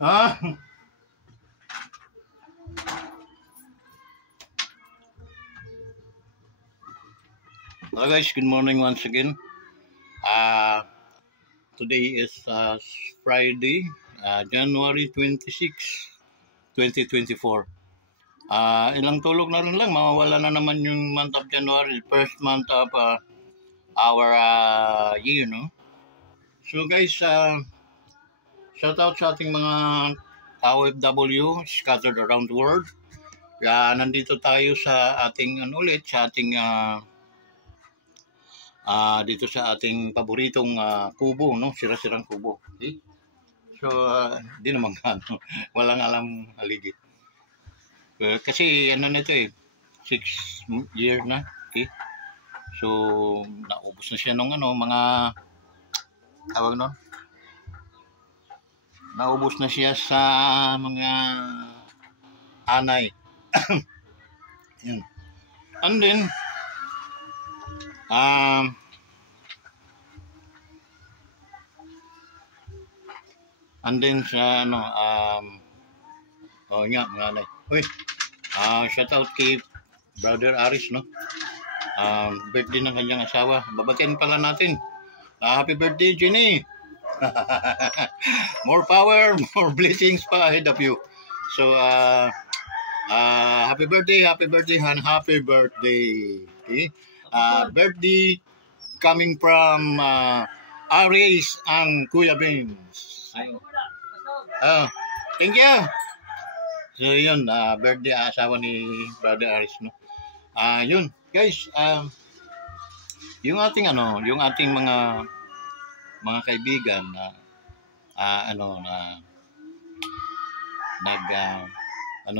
Ah, hello guys, good morning once again. Uh, Today is Friday, January 26, 2024. Ilang tulog na rin lang, mawawala na naman yung month of January, first month of our year, no? So guys, shout out sa ating mga OFW scattered around the world. Nandito tayo sa ating ulit sa ating dito sa ating paboritong kubo, no? Sira-sirang kubo. Okay? So, di naman ano, walang alam haligi. Kasi ano na ito 6 years na. Okay? So, naubos na siya nung mga tawag nun. Naubos na siya sa mga anay. Yun. And then, sa mga anay. Uy, shout out kay Brother Aris, no? Birthday ng kanyang asawa. Babatian pala natin. Happy birthday, Jenny! More power, more blessings pa ahead of you. So, happy birthday, and happy birthday. Okay? Birthday coming from Aris and Kuya Beans. Thank you. So, yun, birthday asawa ni Brother Aris, no? Yun, guys, yung ating mga kaibigan na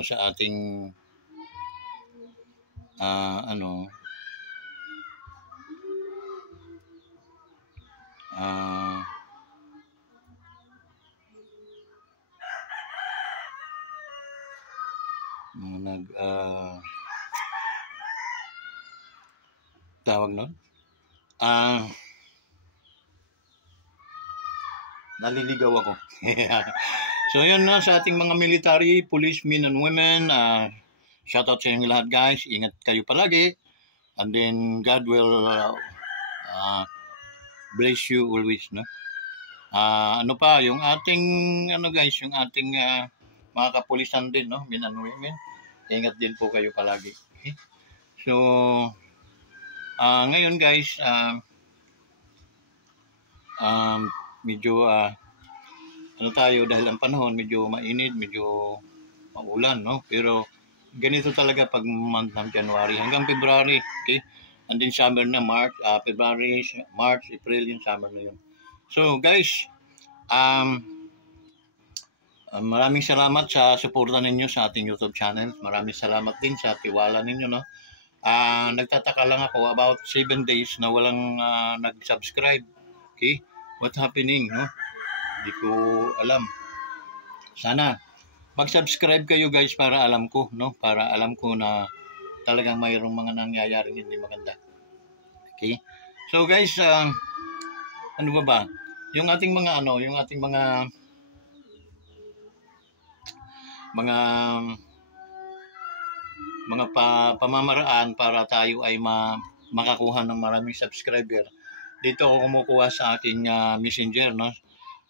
sa ating tawag nun, naliligaw ako. So yun na sa ating mga military, policemen and women, shout out sa inyo lahat guys, ingat kayo palagi, and then God will bless you always, no? Yung ating guys, yung ating mga kapulisan din, no, men and women, ingat din po kayo palagi. Okay? So ngayon guys, medyo tayo dahil ang panahon medyo mainit, medyo maulan, no? Pero ganito talaga pag month ng January hanggang February, okay? And then summer na, February, March, April, yung summer na yun. So guys, maraming salamat sa suporta ninyo sa ating YouTube channel. Maraming salamat din sa tiwala ninyo, no? Nagtataka lang ako about 7 days na walang nag-subscribe. Okay? What's happening, no? Hindi ko alam. Sana mag-subscribe kayo guys para alam ko, no? Para alam ko na talagang mayroong mga nangyayaring hindi maganda. Okay? So guys, ano ba? Yung ating mga pamamaraan para tayo ay makakuha ng maraming subscriber. Dito ako kumukuha sa aking messenger, no?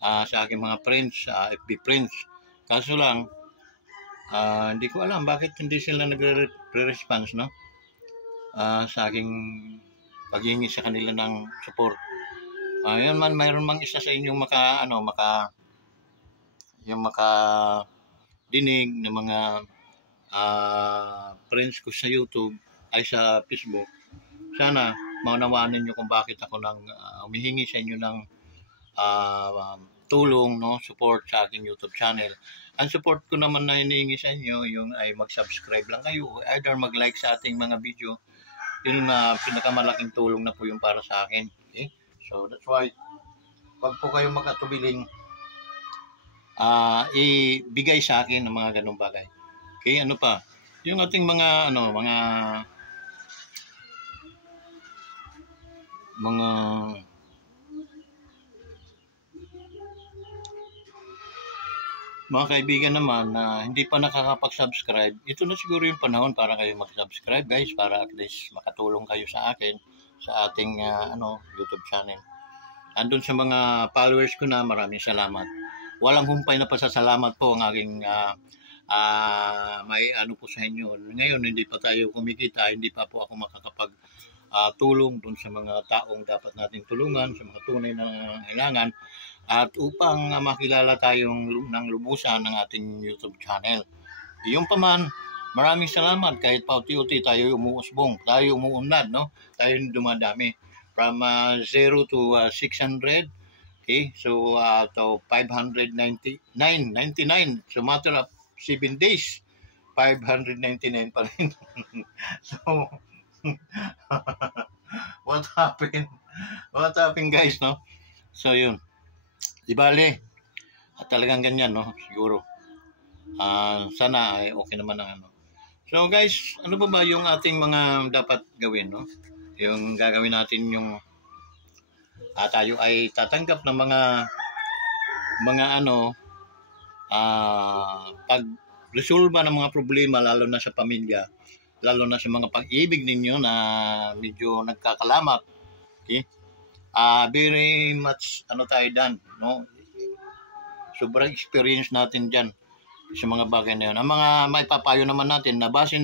Sa aking mga friends, FB friends. Kaso lang, hindi ko alam bakit hindi sila nagre-response, no? Sa aking paghingi sa kanila ng support. Yun man, mayroon mang isa sa inyong dinig ng mga friends ko sa YouTube ay sa Facebook. Sana maunawaan ninyo kung bakit ako humihingi sa inyo ng tulong, no, support sa aking YouTube channel. Ang support ko naman na hinihingi sa inyo yung ay mag-subscribe lang kayo, either mag-like sa ating mga video. Yun na pinakamalaking tulong na po yung para sa akin. Okay? So that's why pag po kayo makatubiling ibigay sa akin ng mga ganung bagay. Okay, ano pa? Yung ating mga mga kaibigan naman na hindi pa nakakapag-subscribe, ito na siguro yung panahon para kayo mag-subscribe guys, para at least makatulong kayo sa akin sa ating YouTube channel. Andun sa mga followers ko na, maraming salamat. Walang humpay na pasasalamat po ang aking may ano po sa inyo. Ngayon hindi pa tayo kumikita, hindi pa po ako makakapag tulong dun sa mga taong dapat nating tulungan, sa mga tunay na nangangailangan, at upang makilala tayong ng lubusan ng ating YouTube channel. Yung paman, maraming salamat kahit pauti-uti tayo umuusbong, tayo umuunlad, no? Tayo dumadami from 0 to 600. Okay, so to 599, so matter of 7 days, 599 pa rin. So, what happened? What happened guys, no? So yun. Di bale, talagang ganyan, no? Siguro. Sana ay okay naman ang ano. So guys, ano ba yung ating mga dapat gawin, no? Yung gagawin natin yung tayo ay tatanggap ng mga pag resolba ng mga problema, lalo na sa pamilya, lalo na sa mga pag-ibig ninyo na medyo nagkakalamat. Okay? Very much tayo dan, no? Sobrang experience natin diyan sa mga bagay na yun. Ang mga maipapayo naman natin, babase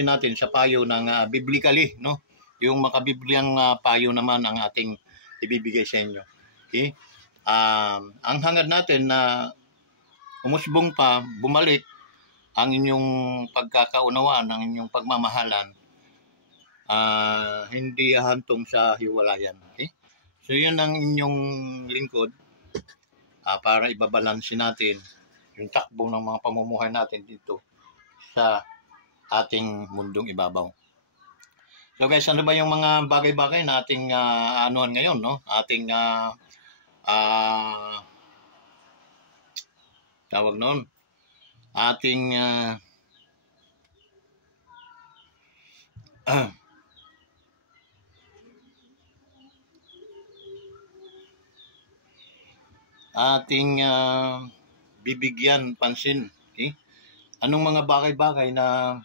natin sa payo ng biblically, no? Yung makabibliang payo naman ang ating ibibigay sa inyo. Okay? Ang hangad natin na umusbong pa, bumalik ang inyong pagkakaunawaan, ang inyong pagmamahalan, hindi hantong sa hiwalayan. Okay? So yun ang inyong lingkod para ibabalansin natin yung takbo ng mga pamumuhay natin dito sa ating mundong ibabaw. So guys, ano ba yung mga bagay-bagay na ating anuhan ngayon, no? Ating tawag noon, ating bibigyan pansin. Okay? Anong mga bagay-bagay na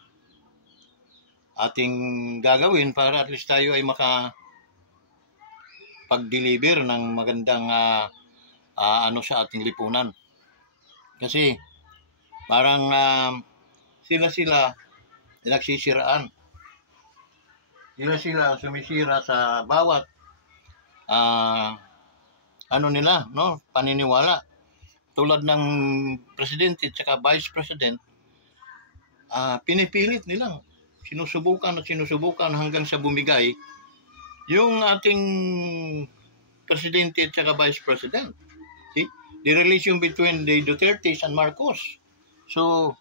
ating gagawin para at least tayo ay pag-deliver ng magandang sa ating lipunan. Kasi parang sila nagsisiraan. Sila sumisira sa bawat nila, no? Paniniwala. Tulad ng presidente at saka vice president, pinipilit nilang sinusubukan hanggang sa bumigay yung ating presidente at saka vice president. See? The relation between the Dutertes and Marcos. So,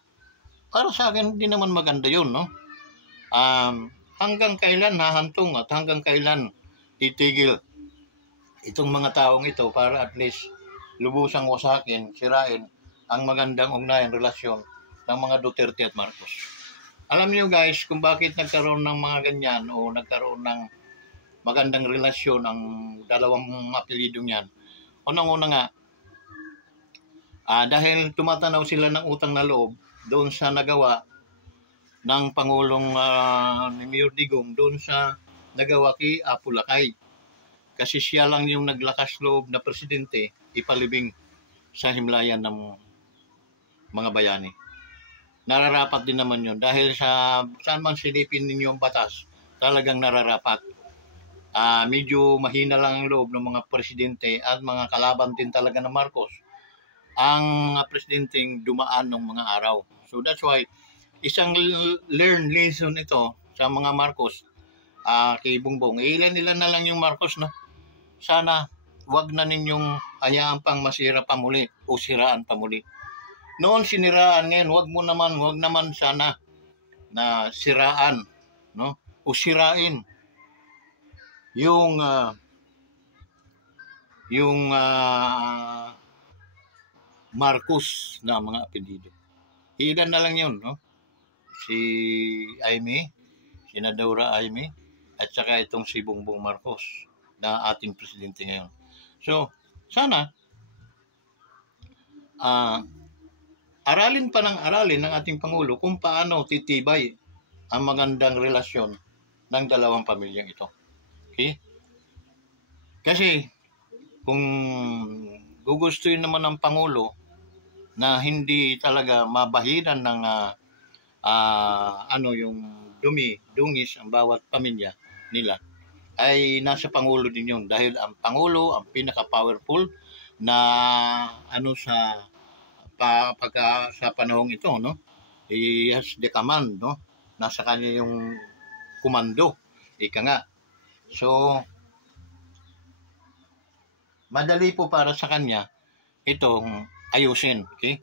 para sa akin, hindi naman maganda yun, no? Hanggang kailan hahantong at hanggang kailan titigil itong mga taong ito para at least lubusang wasakin, sirain ang magandang ugnayan, relasyon ng mga Duterte at Marcos. Alam niyo guys kung bakit nagkaroon ng mga ganyan o nagkaroon ng magandang relasyon ang dalawang apelyidong yan. Unang-una nga, dahil tumatanaw sila ng utang na loob doon sa nagawa ng Pangulong ni Mayor Digong doon sa nagawa kay Apo Lakay. Kasi siya lang yung naglakas loob na presidente ipalibing sa himlayan ng mga bayani. Nararapat din naman yun dahil saan man silipin ninyo ang batas, talagang nararapat. Medyo mahina lang ang loob ng mga presidente at mga kalaban din talaga ng Marcos ang presidenteng dumaan ng mga araw. So that's why isang learn lesson ito sa mga Marcos kay Bongbong. Ilan na lang yung Marcos, no? Sana wag na ninyong hayaan pang masira pa muli o siraan pa muli. Noon siniraan, ngayon wag naman sana na siraan, no? O sirain yung Marcos na mga apelyido. Ilan na lang yun, no? Si Aimee, Senadora Aimee, at saka itong si Bongbong Marcos na ating presidente ngayon. So, sana aralin pa ng aralin ng ating Pangulo kung paano titibay ang magandang relasyon ng dalawang pamilyang ito. Okay? Kasi kung gugustuhin naman ng Pangulo na hindi talaga mabahiran ng yung dungis ang bawat pamilya nila, ay nasa Pangulo din yun. Dahil ang Pangulo, ang pinaka-powerful na sa panahong ito, no? He has the command, no? Nasa kanya yung komando. Ika nga. So, madali po para sa kanya itong ayusin. Okay?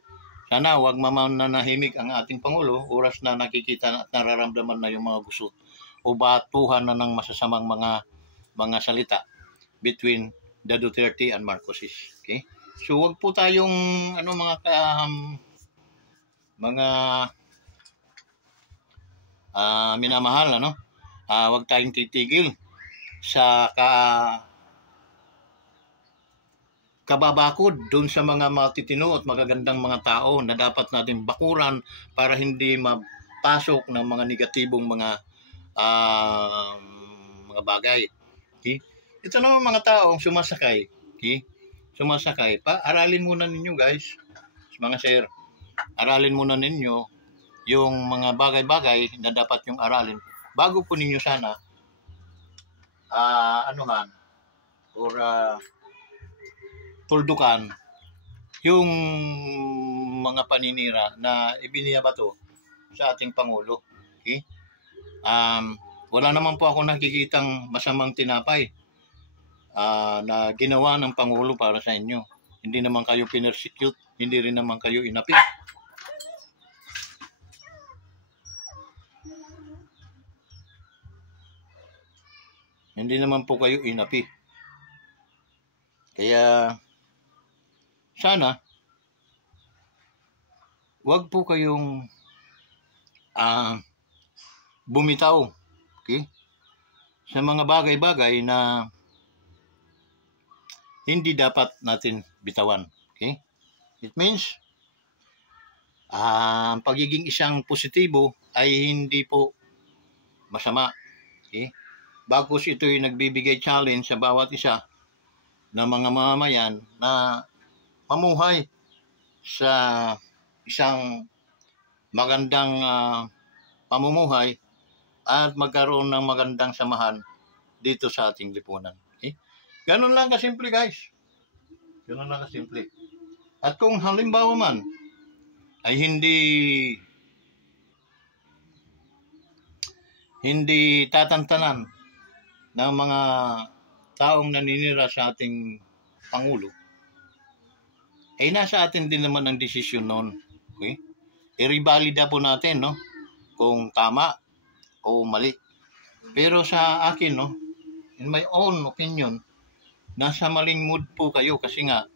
Sana wag mananahimik ang ating Pangulo oras na nakikita at nararamdaman na yung mga gusto o batuhan na ng masasamang mga salita between the Duterte and Marcoses. Okay? So wag po tayong minamahal, wag tayong titigil sa kababakod doon sa mga matitino at magagandang mga tao na dapat natin bakuran para hindi mapasok ng mga negatibong mga bagay. Okay? Ito naman mga taong sumasakay. Okay? Sumasakay. Aralin muna ninyo guys, mga sir. Aralin muna ninyo yung mga bagay-bagay na dapat yung aralin bago po ninyo sana tuldukan yung mga paninira na ibinibato sa ating Pangulo. Okay? Wala naman po ako nakikitang masamang tinapay na ginawa ng Pangulo para sa inyo. Hindi naman kayo pinersecute, hindi rin naman kayo inapi. Hindi naman po kayo inapi. Kaya sana wag po kayong bumitaw, okay? Sa mga bagay-bagay na hindi dapat natin bitawan, okay? It means ang pagiging isang positibo ay hindi po masama, okay? Bagkus ito'y nagbibigay challenge sa bawat isa ng mga mamamayan na mamuhay sa isang magandang pamumuhay at magkaroon ng magandang samahan dito sa ating lipunan. Okay? Ganun lang kasimple guys. Ganun lang kasimple. At kung halimbawa man ay hindi tatantanan ng mga taong naninira sa ating Pangulo, ay nasa atin din naman ang desisyon noon. Okay? I-revalida po natin, no? Kung tama o mali. Pero sa akin, no? In my own opinion, nasa maling mood po kayo kasi nga,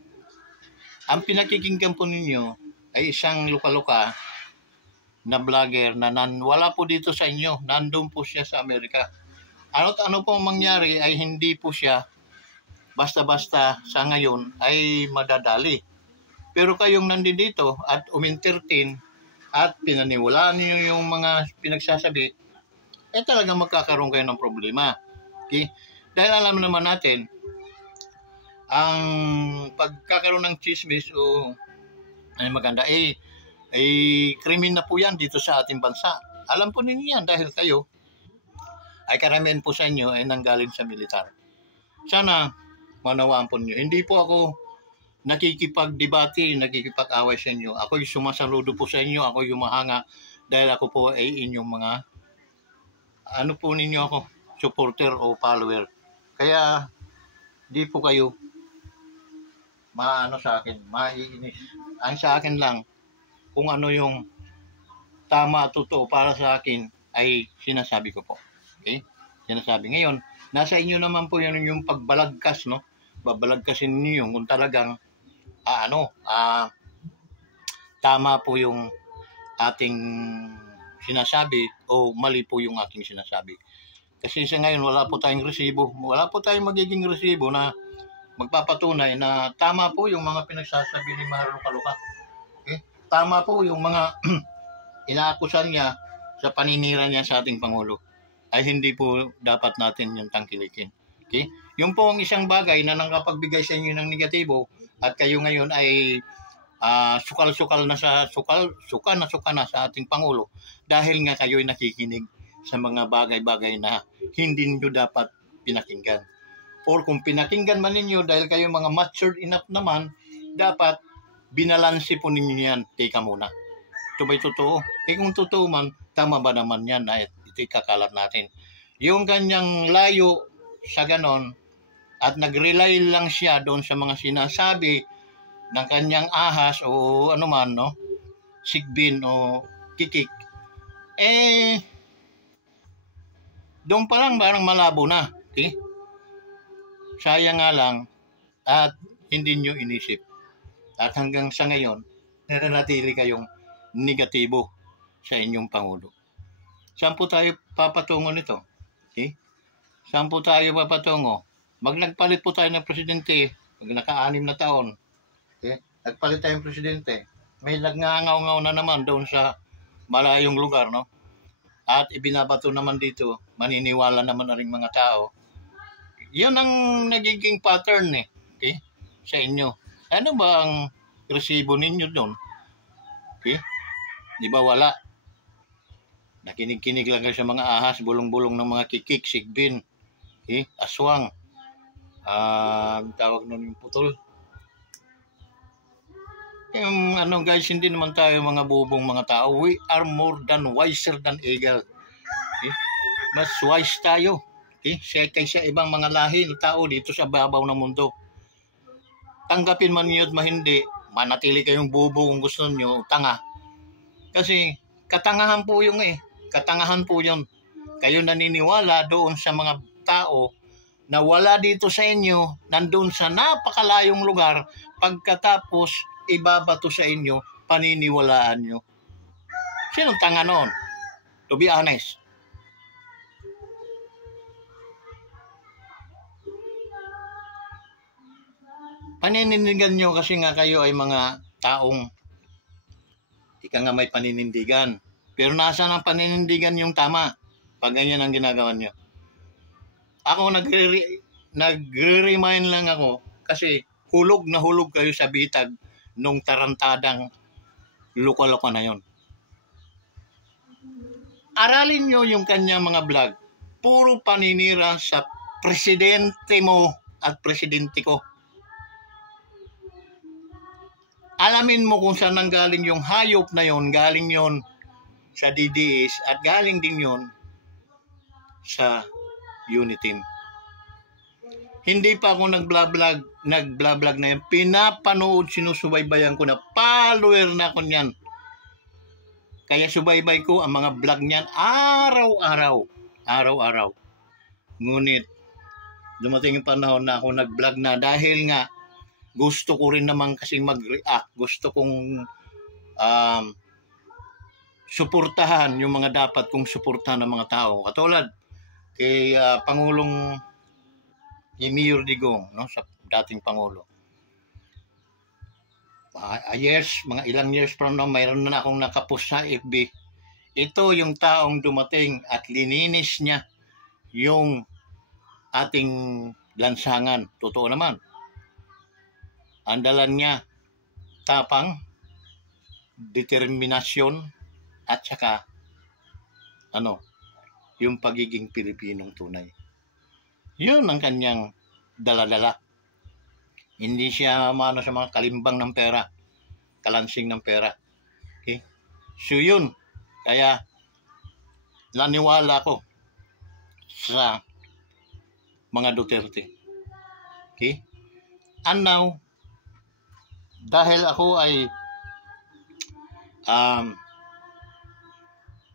ang pinakikinggan po ninyo ay isang luka-luka na vlogger na wala po dito sa inyo. Nandun po siya sa Amerika. Ano pong mangyari ay hindi po siya basta-basta sa ngayon ay madadali. Pero kayong nandito at umintertain at pinaniwalaan niyo yung mga pinagsasabi, talagang magkakaroon kayo ng problema. Okay? Dahil alam naman natin, ang pagkakaroon ng chismis o ay maganda, krimen na po yan dito sa ating bansa. Alam po ninyo yan dahil kayo ay karamihan po sa inyo ay nanggaling sa militar. Sana manawaan po ninyo. Hindi po ako nakikipag-debate, nakikipag-away sa inyo. Ako'y sumasaludo po sa inyo, ako'y humahanga dahil ako po ay inyong mga po ninyo ako, supporter o follower. Kaya di po kayo sa akin, maiinis. Ang sa akin lang, kung ano yung tama at totoo para sa akin ay sinasabi ko po. Okay? Sinasabi. Ngayon, nasa inyo naman po yun yung pagbalagkas, no? Babalagkasin niyo yung kung talagang tama po yung ating sinasabi o mali po yung ating sinasabi. Kasi sa ngayon wala po tayong resibo, wala po tayong magiging resibo na magpapatunay na tama po yung mga pinagsasabi ni Mahal Luka-Luka. Okay? tama po yung mga inaakusan niya sa paninira niya sa ating Pangulo. Ay hindi po dapat natin yung tangkilikin. Okay? Yung po ang isang bagay na nakapagbigay sa inyo ng negatibo at kayo ngayon ay sukal-sukal na suka na sa ating Pangulo dahil nga kayo ay nakikinig sa mga bagay-bagay na hindi niyo dapat pinakinggan. Or kung pinakinggan man ninyo dahil kayo mga matured enough naman, dapat binalansi po ninyo yan. Teka muna. Ito ba'y totoo? Kung totoo man, tama ba naman yan na ito ikakalat natin? Yung kanyang layo sa ganon at nag-rely lang siya doon sa mga sinasabi ng kanyang ahas o ano man, no? Sigbin o kikik. Doon pa lang parang malabo na. Okay? Sayang nga lang at hindi nyo inisip. At hanggang sa ngayon, nananatili kayong negatibo sa inyong Pangulo. Saan po tayo papatungo nito? Okay? Saan po tayo papatungo? Nagpalit po tayo ng presidente, naka-6 na taon. Okay? Nagpalit tayong presidente. May nagngangaw-ngaw na naman doon sa malayong lugar, no? At ibinabato naman dito, maniniwala naman na rin mga tao. Yun ang nagiging pattern okay? Sa inyo. Ano ba ang resibo ninyo doon? Okay? Di ba wala? Nakinig-kinig lang kayo sa mga ahas, bulong-bulong ng mga kikik, sigbin, okay? Aswang. Tawag nun yung putol. Guys, hindi naman tayo mga bubong mga tao. We are more than wiser than eagle. Okay? Mas wise tayo. Okay? Kaysa ibang mga lahi ng tao dito sa babaw ng mundo. Tanggapin man niyo at mahindi, manatili kayong bubo kung gusto niyo, tanga. Kasi katangahan po yung katangahan po yun. Kayo naniniwala doon sa mga tao na wala dito sa inyo, nandun sa napakalayong lugar, pagkatapos ibabato sa inyo, paniniwalaan nyo. Sinong tanga noon? To be honest. Paninindigan nyo kasi nga kayo ay mga taong ika nga may paninindigan. Pero nasa ng paninindigan yung tama pag ganyan ang ginagawa nyo. Ako nagre-remind lang ako kasi hulog na hulog kayo sa bitag nung tarantadang luka-luka na yon. Aralin nyo yung kanyang mga vlog. Puro paninira sa presidente mo at presidente ko. Alamin mo kung saan nanggaling yung hayop na yon. Galing yon sa DDS at galing din yon sa Unitim. Hindi pa ako nag-vlog na yan. Pinapanood, sinusubaybayan ko na. Follower na ako niyan. Kaya subaybay ko ang mga vlog niyan araw-araw. Araw-araw. Ngunit, dumating yung panahon na ako nag-vlog na dahil nga gusto ko rin naman kasing mag-react. Gusto kong suportahan yung mga dapat kong suportahan ng mga tao. Katulad kay Pangulong Mayor Digong, no, sa dating Pangulo. Mga ilang years from now, mayroon na akong nakapost sa FB. Ito yung taong dumating at lininis niya yung ating lansangan. Totoo naman. Andalan niya tapang, determinasyon, at saka yung pagiging Pilipinong tunay. Yun ang kanyang dala-dala. Hindi siya sa mga kalimbang ng pera, kalansing ng pera. Okay? So yun, kaya naniwala ko sa mga Duterte. Okay? And now, dahil ako ay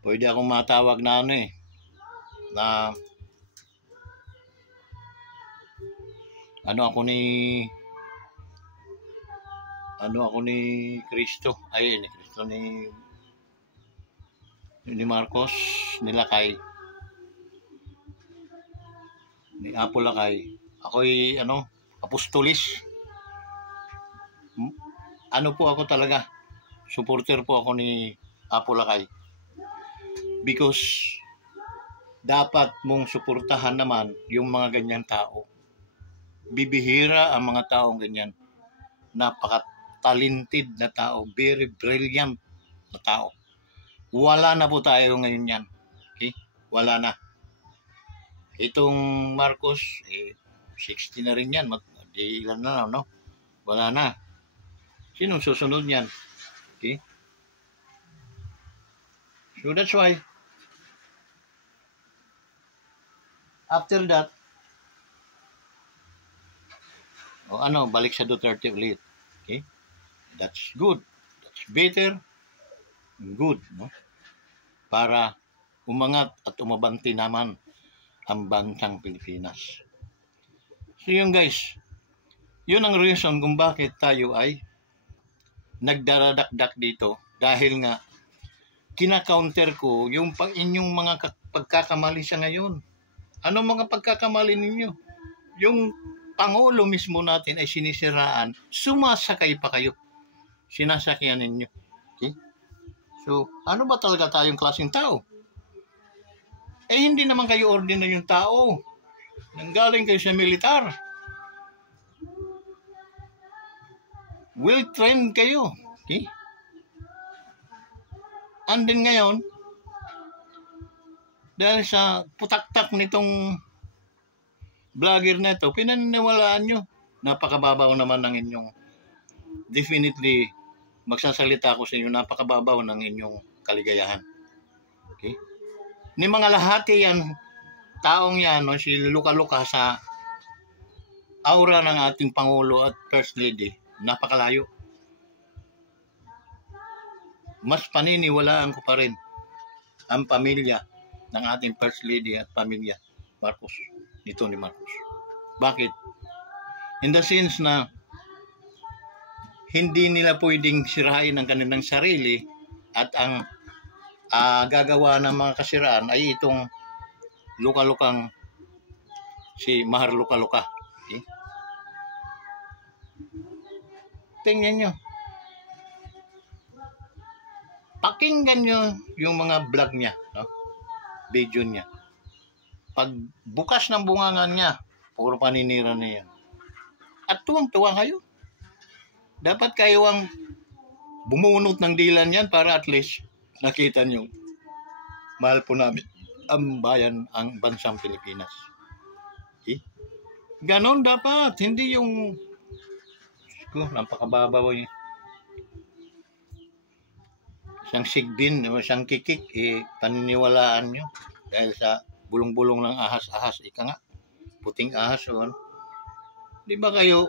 pwede akong matawag na ako ni Cristo, ni Cristo ni Marcos, ni Lakay, ni Apo Lakay. Ako'y apostolis. Po ako talaga, supporter po ako ni Apo Lakay. Because dapat mong suportahan naman yung mga ganyang tao. Bibihira ang mga taong ganyan. Napaka-talented na tao. Very brilliant na tao. Wala na po tayo ngayon yan. Okay? Wala na. Itong Marcos, 60 na rin yan. Di ilan na, no? Wala na. Sinong susunod yan? Okay? So that's why, after that, balik sa Duterte ulit. Okay? That's good. That's better. Good, no? Para umangat at umabanti naman ang bansang Pilipinas. So yun guys, yun ang reason kung bakit tayo ay nagdaradakdak dito, dahil nga kina-counter ko yung inyong mga pagkakamali sa ngayon. Ano mga pagkakamali ninyo? Yung Pangulo mismo natin ay sinisiraan, sumasakay pa kayo. Sinasakyan ninyo. Okay? So, ano ba talaga tayong klaseng tao? Hindi naman kayo ordinaryong tao. Nanggaling kayo sa militar. Well-trained kayo. Okay? And then ngayon, dahil sa putaktak nitong vlogger na ito, pinaniniwalaan nyo. Napakababaw naman ng inyong, definitely, magsasalita ko sa inyo, napakababaw ng inyong kaligayahan. Okay? Ni mga lahati yan, taong yan, no, si Luka-Luka sa aura ng ating Pangulo at First Lady, napakalayo. Mas paniniwalaan ko pa rin ang pamilya ng ating First Lady at pamilya Marcos, nito ni Marcos. Bakit? In the sense na hindi nila pwedeng sirain ang kanilang sarili at ang gagawa ng mga kasiraan ay itong Luka-Lukang si Mahar Luka-Luka. Okay? Tingnan nyo. Pakinggan nyo yung mga vlog niya, no? Video niya. Pag bukas ng bungangan niya, puro paninira na yan. At tuwang-tuwa kayo. Dapat kayo ang bumunot ng dilan yan para at least nakita nyo. Mahal po namin ang bayan, ang bansang Pilipinas. Okay? Ganon dapat. Hindi yung napakababaw niya. Isang sigbin o isang kikik, paniniwalaan nyo. Dahil sa bulong-bulong ng ahas-ahas, ika nga, puting ahas o ano. Di ba kayo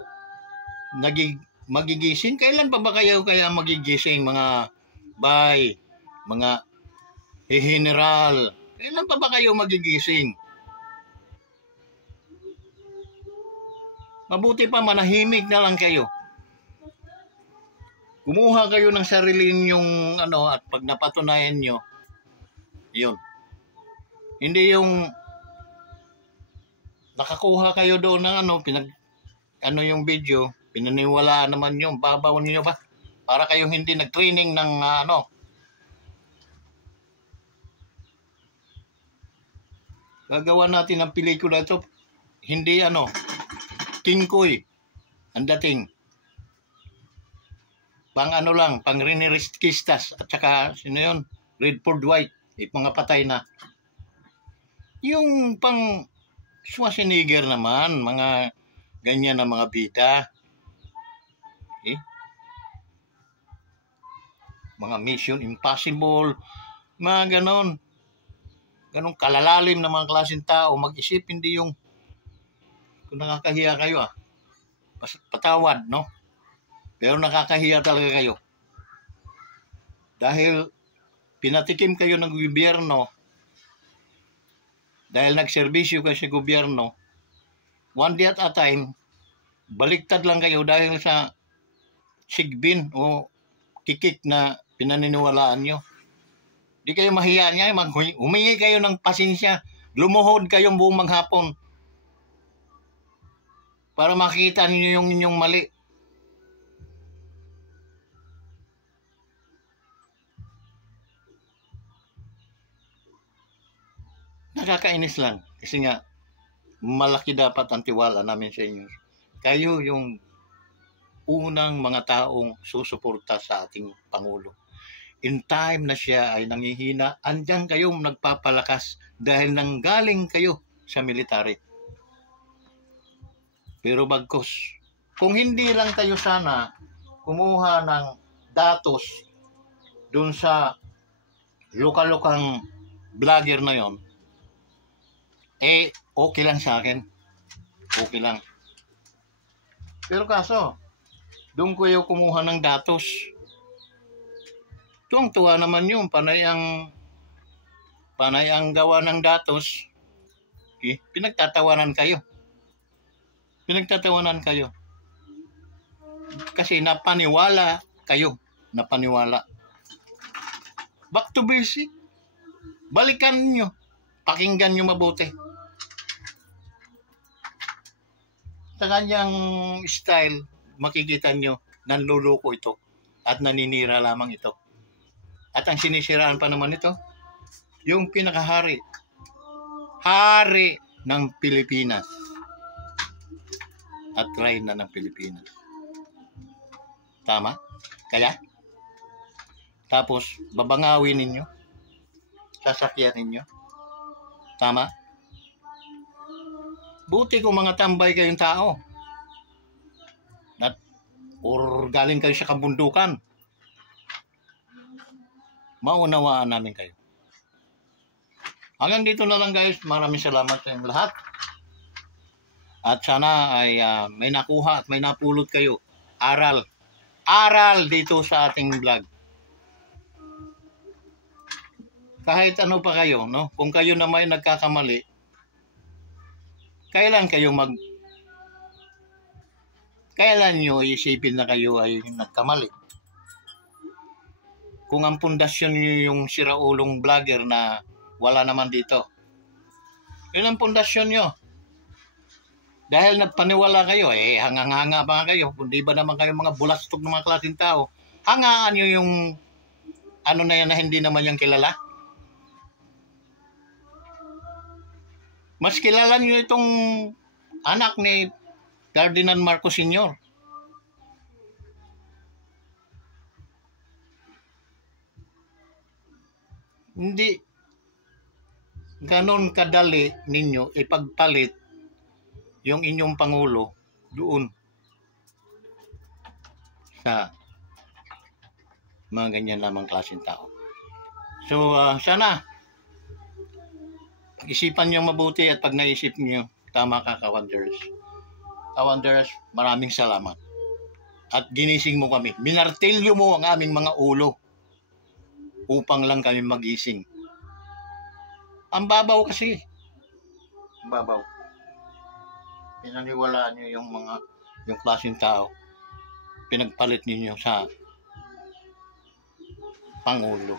magigising? Kailan pa ba kayo kaya magigising, mga bay, mga general? Kailan pa ba kayo magigising? Mabuti pa manahimik na lang kayo. Kumuha kayo ng sarili ninyong at pag napatunayan nyo, yun. Hindi yung nakakuha kayo doon ng yung video, pinaniwalaan naman yung babaw niyo ba? Para kayong hindi nag-training ng Gagawa natin ng pelikula ito, hindi King Koy ang dating. Pang lang, pang Riniristas at saka sino yun? Redford White, mga patay na. Yung pang Schwarzenegger naman, mga ganyan na mga bida. Okay? Mga Mission Impossible, mga ganon. Ganong kalalalim na mga klaseng tao, mag-isip, hindi yung kung nakakahiya kayo patawad, no? Pero nakakahiya talaga kayo. Dahil pinatikim kayo ng gobyerno, dahil nagserbisyo kayo sa gobyerno, one day at a time, baliktad lang kayo dahil sa sigbin o kikik na pinaniniwalaan nyo. Di kayo mahiya niya, humingi kayo ng pasensya, lumuhod kayong buong maghapon para makita niyo yung inyong mali. nakakainis lang. Kasi nga, malaki dapat ang tiwala namin sa inyo. Kayo yung unang mga taong susuporta sa ating Pangulo. In time na siya ay nangihina, andyan kayong nagpapalakas dahil nanggaling kayo sa military. Pero bagkus, kung hindi lang kayo sana kumuha ng datos dun sa lokal-lokang vlogger na yon, okay lang sa akin. Okay lang. Pero kaso, doon ko yung kumuha ng datos. Tuwang-tuwa naman yung panay ang gawa ng datos. Pinagtatawanan kayo. Kasi napaniwala kayo. Back to basic. Balikan nyo. Pakinggan nyo mabuti. Sa kanyang style, makikita nyo, nanluloko ito at naninira lamang ito. At ang sinisiraan pa naman ito, yung pinakahari. Hari ng Pilipinas. At reyna ng Pilipinas. Tama? Kaya? Tapos, babangawin ninyo. Sasakyan ninyo. Tama? Buti kung mga tambay kayong tao. Or galing kayo sa kabundukan. Maunawaan namin kayo. Hanggang dito na lang guys. Maraming salamat sa inyong lahat. At sana ay may nakuha at may napulot kayo. Aral dito sa ating vlog. Kahit ano pa kayo, no? Kung kayo na may nagkakamali, kailan nyo isipin na kayo ay nagkamali? Kung ang pundasyon nyo yung siraulong vlogger na wala naman dito. Yun ang pundasyon nyo. Dahil nagpaniwala kayo, hangang-hanga pa kayo. Kung di ba naman kayo mga bulastok ng mga klaseng tao, hangaan nyo yung ano na yan na hindi naman yung kilala. Mas kilala nyo itong anak ni Ferdinand Marcos Sr. Hindi ganon kadali ninyo ipagpalit yung inyong Pangulo doon sa mga ganyan lamang klaseng tao. So, sana pag-isipan nyo mabuti at pag naisip nyo, tama ka, Ka-Wonders. Ka-Wonders, maraming salamat. At ginising mo kami. Minartilyo mo ang aming mga ulo upang lang kami magising. Ang babaw kasi. Babaw. Pinaniwalaan nyo yung klaseng tao. Pinagpalit ninyo sa Pangulo.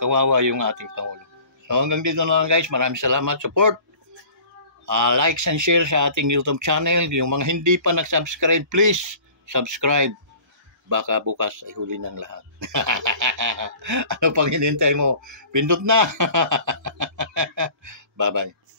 Kawawa yung ating Pangulo. So hanggang dito na lang guys. Maraming salamat. Support. Likes and share sa ating YouTube channel. Yung mga hindi pa nag-subscribe, please subscribe. Baka bukas ay huli ng lahat. Ano pang hinintay mo? Pindot na. Bye-bye.